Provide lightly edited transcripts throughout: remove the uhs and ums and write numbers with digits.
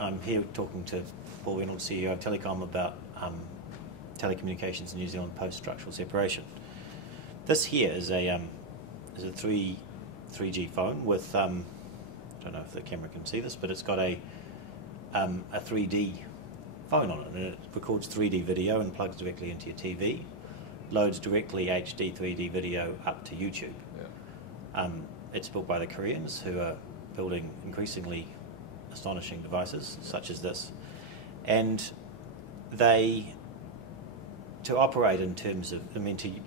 I'm here talking to Paul Reynolds, CEO of Telecom, about telecommunications in New Zealand post-structural separation. This here is a 3G phone with, I don't know if the camera can see this, but it's got a 3D phone on it, and it records 3D video and plugs directly into your TV, loads directly HD 3D video up to YouTube. Yeah. It's built by the Koreans, who are building increasingly astonishing devices such as this, and they, to operate in terms of,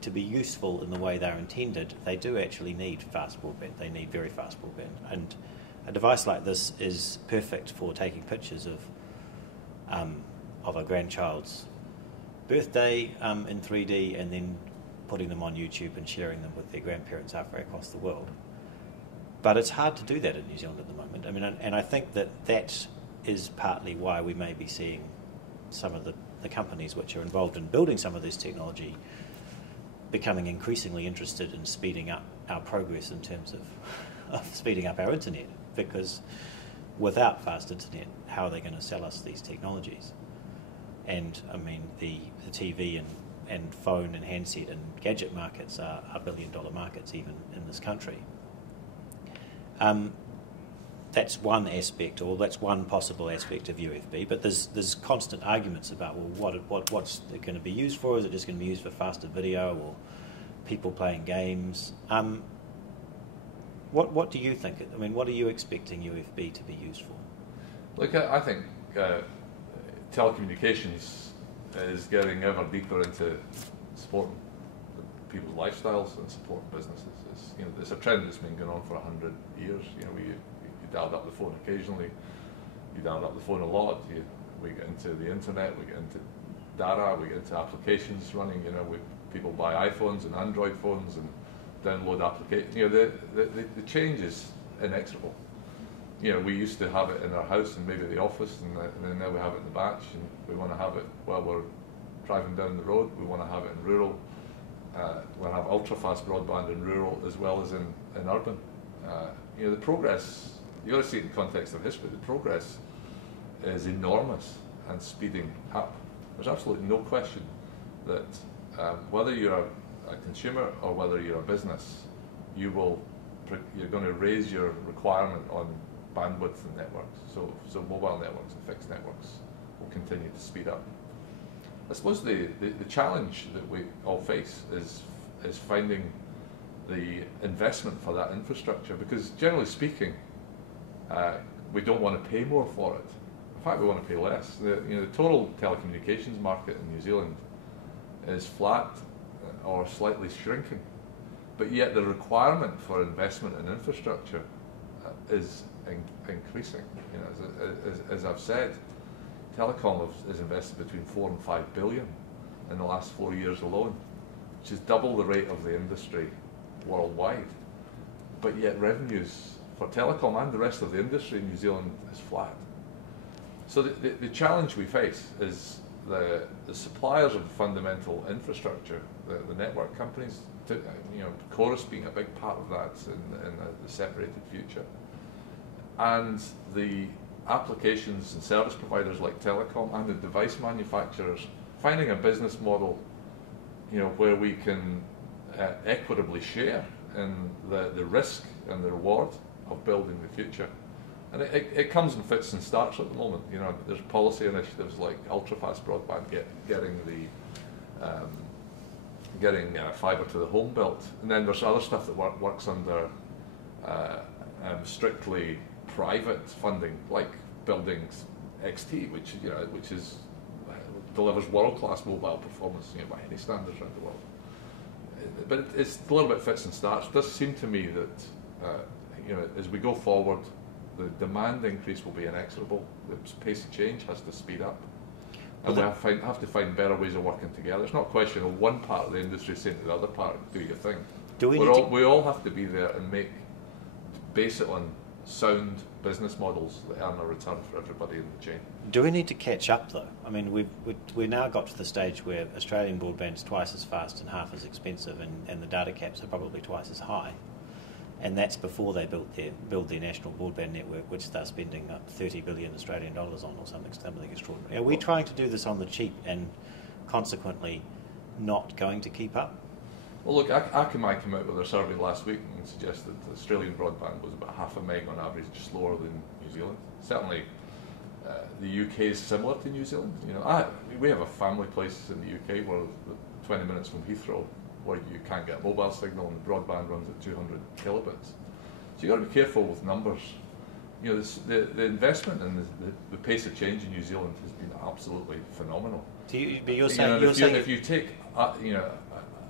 to be useful in the way they're intended, they do actually need fast broadband. They need very fast broadband, and a device like this is perfect for taking pictures of a grandchild's birthday in 3D, and then putting them on YouTube and sharing them with their grandparents halfway across the world. But it's hard to do that in New Zealand at the moment. And I think that is partly why we may be seeing some of the companies which are involved in building some of this technology becoming increasingly interested in speeding up our progress in terms of speeding up our internet, because without fast internet, how are they going to sell us these technologies? And the TV and phone and handset and gadget markets are billion-dollar markets even in this country. That's one aspect, or that's one possible aspect of UFB. But there's constant arguments about, well, what's it going to be used for? Is it just going to be used for faster video or people playing games? What do you think? What are you expecting UFB to be used for? Look, I think telecommunications is getting ever deeper into supporting people's lifestyles and supporting businesses. It's a trend that's been going on for 100 years. You dialed up the phone occasionally, you dialed up the phone a lot. We get into the internet, we get into data, we get into applications running. People buy iPhones and Android phones and download applications. The change is inexorable. We used to have it in our house and maybe the office, and then now we have it in the batch, and we want to have it while we're driving down the road. We want to have it in rural. We want to have ultra-fast broadband in rural as well as in urban. The progress, you've got to see it in context of history. The progress is enormous and speeding up. There's absolutely no question that whether you're a consumer or whether you're a business, you're going to raise your requirement on bandwidth and networks. So mobile networks and fixed networks will continue to speed up. I suppose the challenge that we all face is finding the investment for that infrastructure, because generally speaking, we don't want to pay more for it. In fact, we want to pay less. The total telecommunications market in New Zealand is flat or slightly shrinking, but yet the requirement for investment in infrastructure is increasing. As I've said, Telecom has invested between 4 and 5 billion in the last 4 years alone, which is double the rate of the industry worldwide. But yet revenues for Telecom and the rest of the industry in New Zealand is flat. So the challenge we face is the suppliers of fundamental infrastructure, the network companies, Chorus being a big part of that in the separated future, and the applications and service providers like Telecom and the device manufacturers finding a business model, where we can equitably share in the risk and the reward of building the future. And it comes in fits and starts at the moment. There's policy initiatives like ultra-fast broadband getting fibre to the home built, and then there's other stuff that works under strictly private funding, like buildings XT, which delivers world-class mobile performance by any standards around the world. But it's a little bit fits and starts. It does seem to me that as we go forward, the demand increase will be inexorable. The pace of change has to speed up, and we have to find better ways of working together. It's not a question of one part of the industry saying to the other part, "Do your thing." We all have to be there and base it on sound business models that earn a return for everybody in the chain. Do we need to catch up though? We've now got to the stage where Australian broadband is twice as fast and half as expensive, and the data caps are probably twice as high. and that's before they build their national broadband network, which they're spending up 30 billion Australian dollars on, or something extraordinary. Are we trying to do this on the cheap and consequently not going to keep up? Well, look, Akamai came out with a survey last week and suggested that Australian broadband was about half a meg on average, slower than New Zealand. Certainly, the UK is similar to New Zealand. We have a family place in the UK where 20 minutes from Heathrow, where you can't get a mobile signal and the broadband runs at 200 kilobits. So you've got to be careful with numbers. The investment and the pace of change in New Zealand has been absolutely phenomenal. But you're saying if you take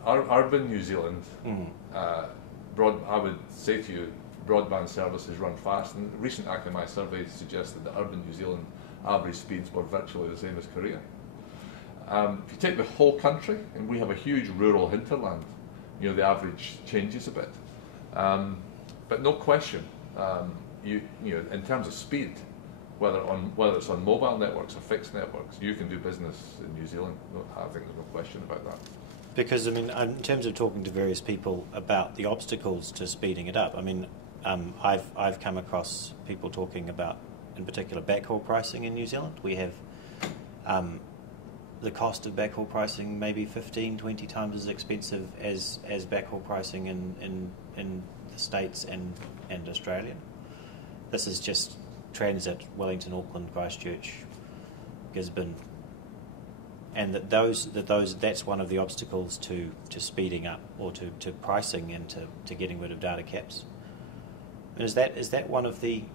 urban New Zealand, I would say to you, broadband services run fast. And the recent Akamai survey suggested that urban New Zealand average speeds were virtually the same as Korea. If you take the whole country, and we have a huge rural hinterland, the average changes a bit. But no question, in terms of speed, whether it's on mobile networks or fixed networks, you can do business in New Zealand. I think there's no question about that. Because, in terms of talking to various people about the obstacles to speeding it up, I've come across people talking about, in particular, backhaul pricing in New Zealand. We have the cost of backhaul pricing maybe 15, 20 times as expensive as backhaul pricing in the States and Australia. This is just transit, Wellington, Auckland, Christchurch, Gisborne, and that's one of the obstacles to speeding up, or to pricing and to getting rid of data caps. And is that one of the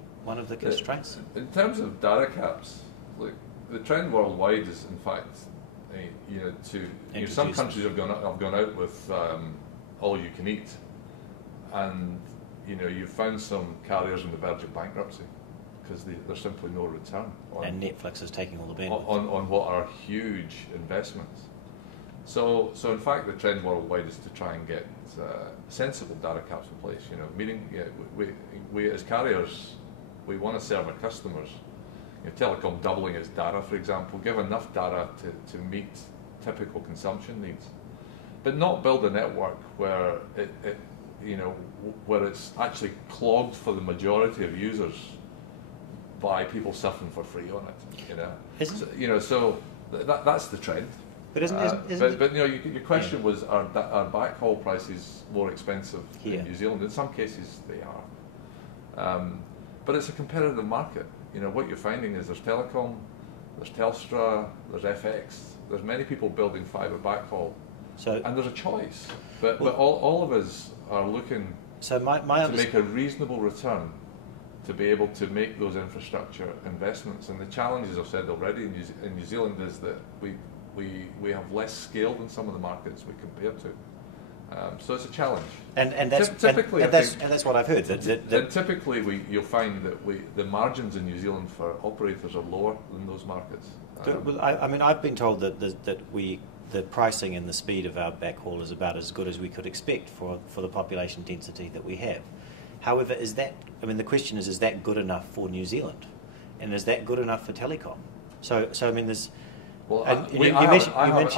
constraints? In terms of data caps, look, the trend worldwide is, in fact, some countries have gone out with all you can eat, and you've found some carriers on the verge of bankruptcy because there's simply no return. And Netflix is taking all the benefits on what are huge investments. So in fact, the trend worldwide is to try and get sensible data caps in place. Meaning, we as carriers, we want to serve our customers. Telecom doubling its data, for example, give enough data to meet typical consumption needs, but not build a network where where it's actually clogged for the majority of users by people surfing for free on it. So that's the trend. But isn't your question was, are backhaul prices more expensive in New Zealand? In some cases they are, but it's a competitive market. What you're finding is there's Telecom, there's Telstra, there's FX, there's many people building fibre backhaul, and there's a choice. But all of us are looking to make a reasonable return to be able to make those infrastructure investments. And the challenge, as I've said already, in New Zealand is that we have less scale than some of the markets we compare to. So it's a challenge. And that's what I've heard. That typically you'll find that the margins in New Zealand for operators are lower than those markets. I've been told that the pricing and the speed of our backhaul is about as good as we could expect for the population density that we have. However, the question is that good enough for New Zealand? And is that good enough for Telecom? So there's... Well, I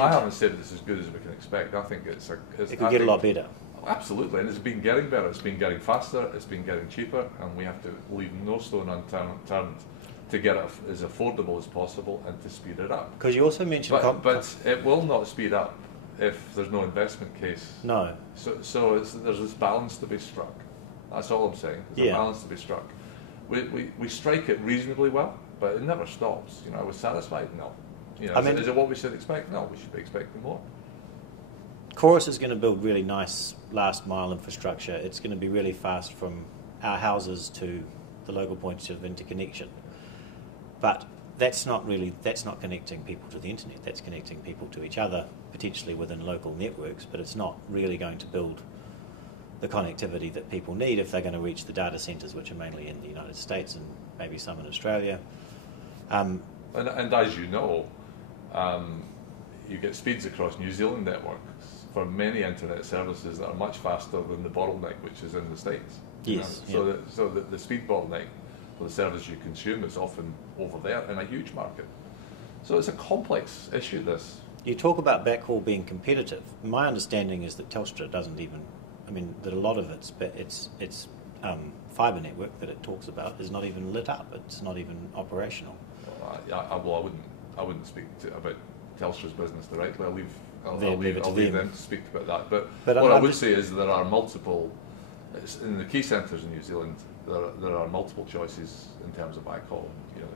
haven't said it's as good as we can expect. I think it could get a lot better. Absolutely, and it's been getting better. It's been getting faster. It's been getting cheaper, and we have to leave no stone unturned to get it as affordable as possible and to speed it up. Because you also mentioned... But it will not speed up if there's no investment case. No. So there's this balance to be struck. That's all I'm saying. There's a balance to be struck. We strike it reasonably well, but it never stops. Are we satisfied? No. Is it what we should expect? No, we should be expecting more. Chorus is going to build really nice last mile infrastructure. It's going to be really fast from our houses to the local points of interconnection. But that's not connecting people to the internet. That's connecting people to each other, potentially within local networks, but it's not really going to build the connectivity that people need if they're going to reach the data centres, which are mainly in the United States and maybe some in Australia. And as you know, you get speeds across New Zealand networks for many internet services that are much faster than the bottleneck which is in the States. Yes. So the speed bottleneck for the service you consume is often over there in a huge market. So it's a complex issue, this. You talk about backhaul being competitive. My understanding is that Telstra doesn't even I mean, that a lot of its fibre network that it talks about is not even lit up. It's not even operational. I wouldn't speak about Telstra's business directly. I'll Leave leave them to speak about that. But But what I I'm would just- say is there are multiple, in the key centres in New Zealand, there are multiple choices in terms of backhaul. You know,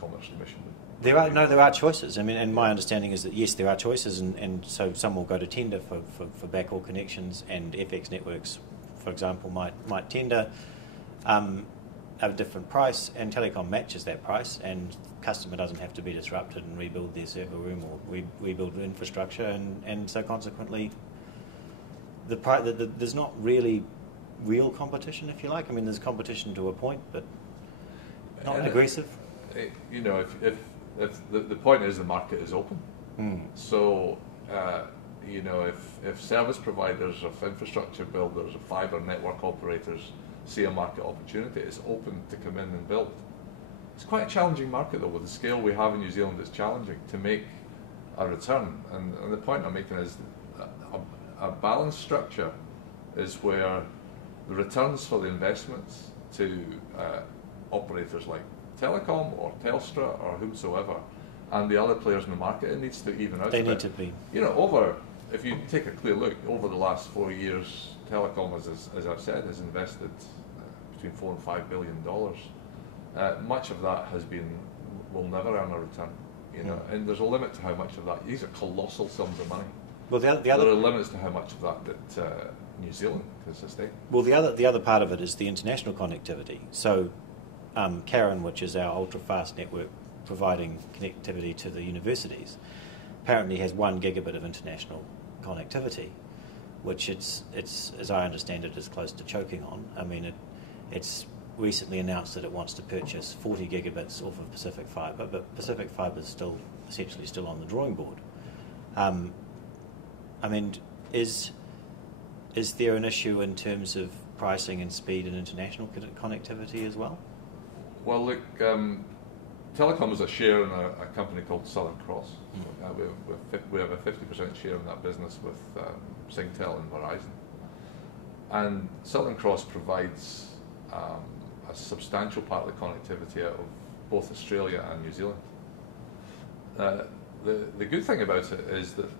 Commerce Commission. There are choices. I mean, and my understanding is that yes, there are choices, and so some will go to tender for backhaul connections, and FX networks, for example, might tender at a different price, and Telecom matches that price, and customer doesn't have to be disrupted and rebuild their server room or rebuild infrastructure, and so consequently, there's not really real competition, if you like. I mean, there's competition to a point, but not aggressive. You know, if the point is the market is open, so you know, if service providers, if infrastructure builders, if fibre network operators see a market opportunity, it's open to come in and build. It's quite a challenging market though, with the scale we have in New Zealand. It's challenging to make a return, and the point I'm making is a balanced structure is where the returns for the investments to operators like Telecom or Telstra or whomsoever, and the other players in the market, it needs to even out. They need to be. You know, if you take a clear look over the last 4 years, Telecom, as I've said, has invested between $4 and $5 billion. Much of that will never earn a return. You know, and there's a limit to how much of that. These are colossal sums of money. Well, there are limits to how much of that New Zealand can sustain. Well, the other part of it is the international connectivity. So, Karen, which is our ultra-fast network providing connectivity to the universities, apparently has 1 gigabit of international connectivity, which it's as I understand it, is close to choking on. I mean, it's recently announced that it wants to purchase 40 gigabits off of Pacific Fibre, but Pacific Fibre is essentially still on the drawing board. I mean, is there an issue in terms of pricing and speed and international connectivity as well? Well, look, Telecom has a share in a company called Southern Cross. We have a 50% share in that business with Singtel and Verizon. And Southern Cross provides a substantial part of the connectivity out of both Australia and New Zealand. The good thing about it is that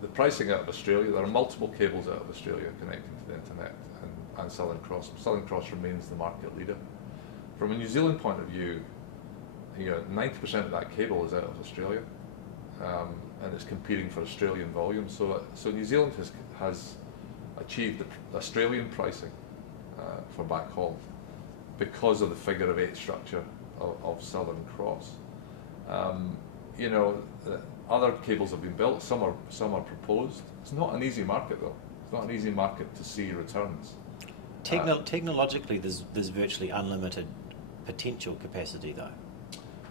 the pricing out of Australia, there are multiple cables out of Australia connecting to the internet, and Southern Cross remains the market leader. From a New Zealand point of view, you know, 90% of that cable is out of Australia, and it's competing for Australian volume. So New Zealand has achieved the Australian pricing for backhaul because of the figure of 8 structure of Southern Cross. You know, other cables have been built. Some are proposed. It's not an easy market though. It's not an easy market to see returns. Technologically, there's virtually unlimited potential capacity though.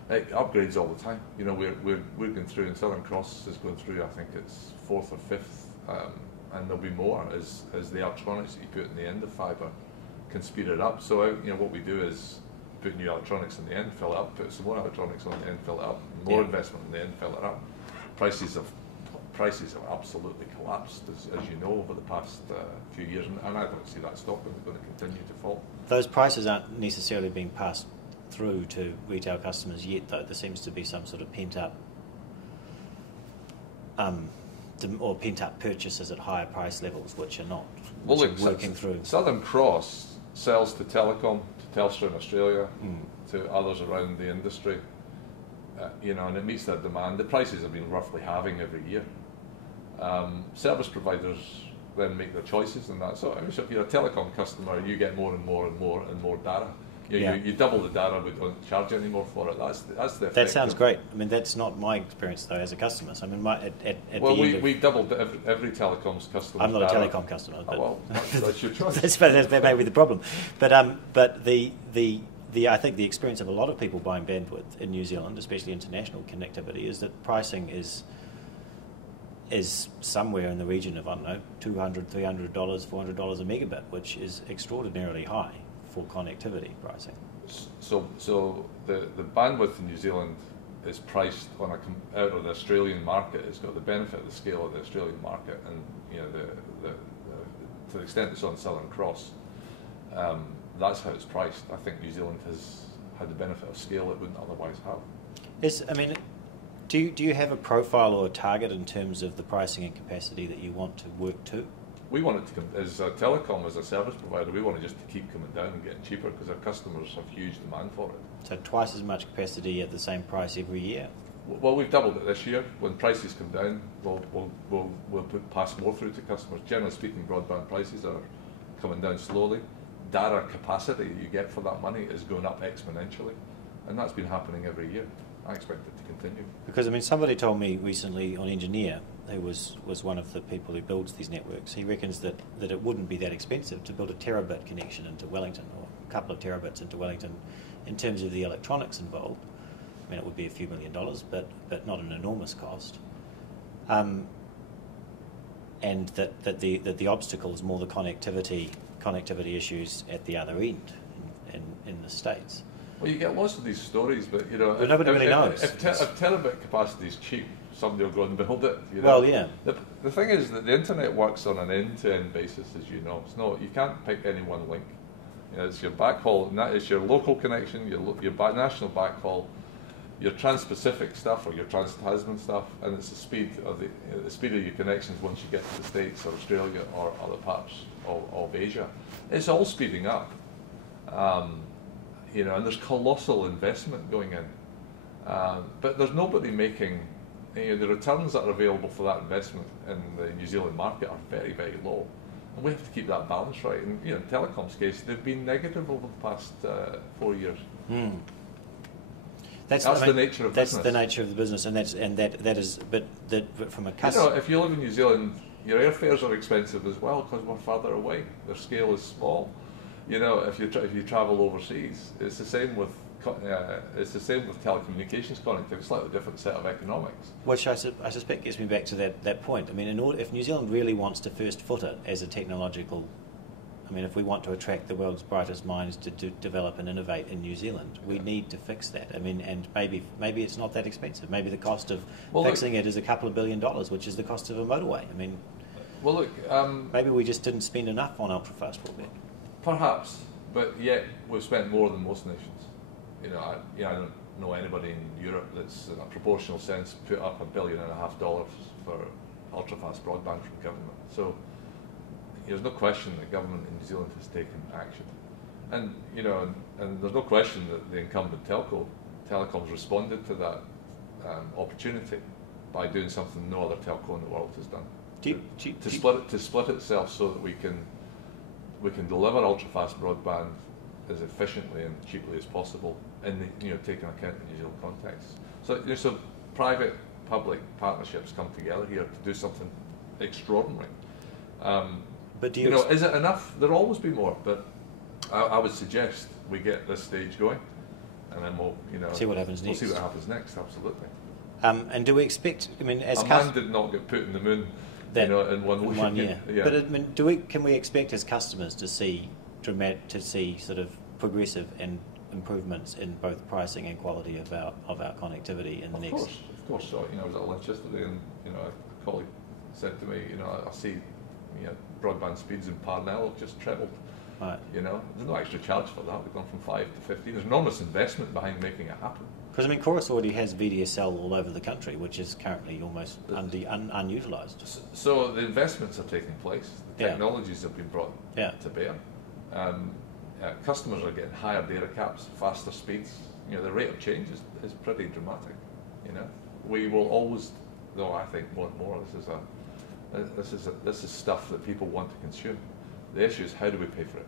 It upgrades all the time. You know, we're going through, and Southern Cross is going through, I think it's 4th or 5th, and there'll be more as the electronics that you put in the end of fibre can speed it up. So you know, what we do is put new electronics in the end, fill it up, put some more electronics on the end, fill it up, more investment in the end, fill it up. Prices have absolutely collapsed, as you know, over the past few years, and I don't see that stopping. They're going to continue to fall. Those prices aren't necessarily being passed through to retail customers yet, though. There seems to be some sort of pent-up purchases at higher price levels, which are not working through. Southern Cross sells to Telecom, to Telstra in Australia, to others around the industry. You know, and it meets that demand. The prices have been roughly halving every year. Service providers then make their choices, and that's so. I mean, so if you're a Telecom customer, you get more and more and more and more data. You double the data, but don't charge any more for it. That's the effect. That sounds great. I mean, that's not my experience though as a customer. So I mean, we doubled every Telecom's customer. I'm not a Telecom customer. But well, that's your choice. that may be the problem. But I think the experience of a lot of people buying bandwidth in New Zealand, especially international connectivity, is that pricing is somewhere in the region of, I don't know, $200, $300, $400 a megabit, which is extraordinarily high for connectivity pricing. So the bandwidth in New Zealand is priced on out of the Australian market. It's got the benefit of the scale of the Australian market, and you know the to the extent it's on Southern Cross, that's how it's priced. I think New Zealand has had the benefit of scale it wouldn't otherwise have. Do you have a profile or a target in terms of the pricing and capacity that you want to work to? We want it to, as a Telecom, as a service provider, we want it just to keep coming down and getting cheaper because our customers have huge demand for it. So twice as much capacity at the same price every year? Well, we've doubled it this year. When prices come down, we'll pass more through to customers. Generally speaking, broadband prices are coming down slowly. Data capacity you get for that money is going up exponentially, and that's been happening every year. I expect it to continue. Because somebody told me recently on Engineer, who was one of the people who builds these networks, he reckons that it wouldn't be that expensive to build a terabit connection into Wellington, or a couple of terabits into Wellington, in terms of the electronics involved. I mean, it would be a few $1 million, but not an enormous cost. And that the obstacle is more the connectivity issues at the other end in the States. Well, you get lots of these stories, but nobody really knows. If terabit capacity is cheap, somebody will go and build it. Well, yeah. The thing is that the internet works on an end-to-end basis, as you know. You can't pick any one link. It's your backhaul, and that is your local connection, your national backhaul, your trans-Pacific stuff or your trans-Tasman stuff, and it's the speed of your connections once you get to the States or Australia or other parts of Asia. It's all speeding up. And there's colossal investment going in, but there's nobody making. The returns that are available for that investment in the New Zealand market are very, very low, and we have to keep that balance right. And in Telecom's case, they've been negative over the past 4 years. That's the nature of business. That's the nature of the business, and that is. But from a customer, if you live in New Zealand, your airfares are expensive as well because we're further away. Their scale is small. If you travel overseas, it's the same with telecommunications connectivity. Slightly different set of economics. Which I suspect gets me back to that point. I mean, if New Zealand really wants to first foot it as a technological, if we want to attract the world's brightest minds to develop and innovate in New Zealand, we need to fix that. And maybe it's not that expensive. Maybe the cost of fixing it is a couple of $1 billion, which is the cost of a motorway. Maybe we just didn't spend enough on ultra-fast broadband. Perhaps, but yet we've spent more than most nations. I don't know anybody in Europe that's, in a proportional sense, put up $1.5 billion for ultra-fast broadband from government. So there's no question that government in New Zealand has taken action, and and there's no question that the incumbent Telecom's responded to that opportunity by doing something no other telco in the world has done. To split itself so that we can deliver ultra-fast broadband as efficiently and cheaply as possible, in taking account the New Zealand context. So private-public partnerships come together here to do something extraordinary. But is it enough? There'll always be more, but I would suggest we get this stage going, and then we'll see what happens next. We'll see what happens next. Absolutely. And do we expect? As man did not get put in the moon. In 1 year. Yeah. But can we expect as customers to see sort of progressive and improvements in both pricing and quality of our connectivity in the next? Of course. So I was at lunch yesterday, and a colleague said to me, I see broadband speeds in Parnell have just trebled. Right. There's no extra charge for that. We've gone from 5 to 15. There's enormous investment behind making it happen. Because Chorus already has VDSL all over the country, which is currently almost unutilised. So the investments are taking place. The technologies have been brought to bear. Customers are getting higher data caps, faster speeds. The rate of change is pretty dramatic. We will always, though I think, want more. This is stuff that people want to consume. The issue is, how do we pay for it?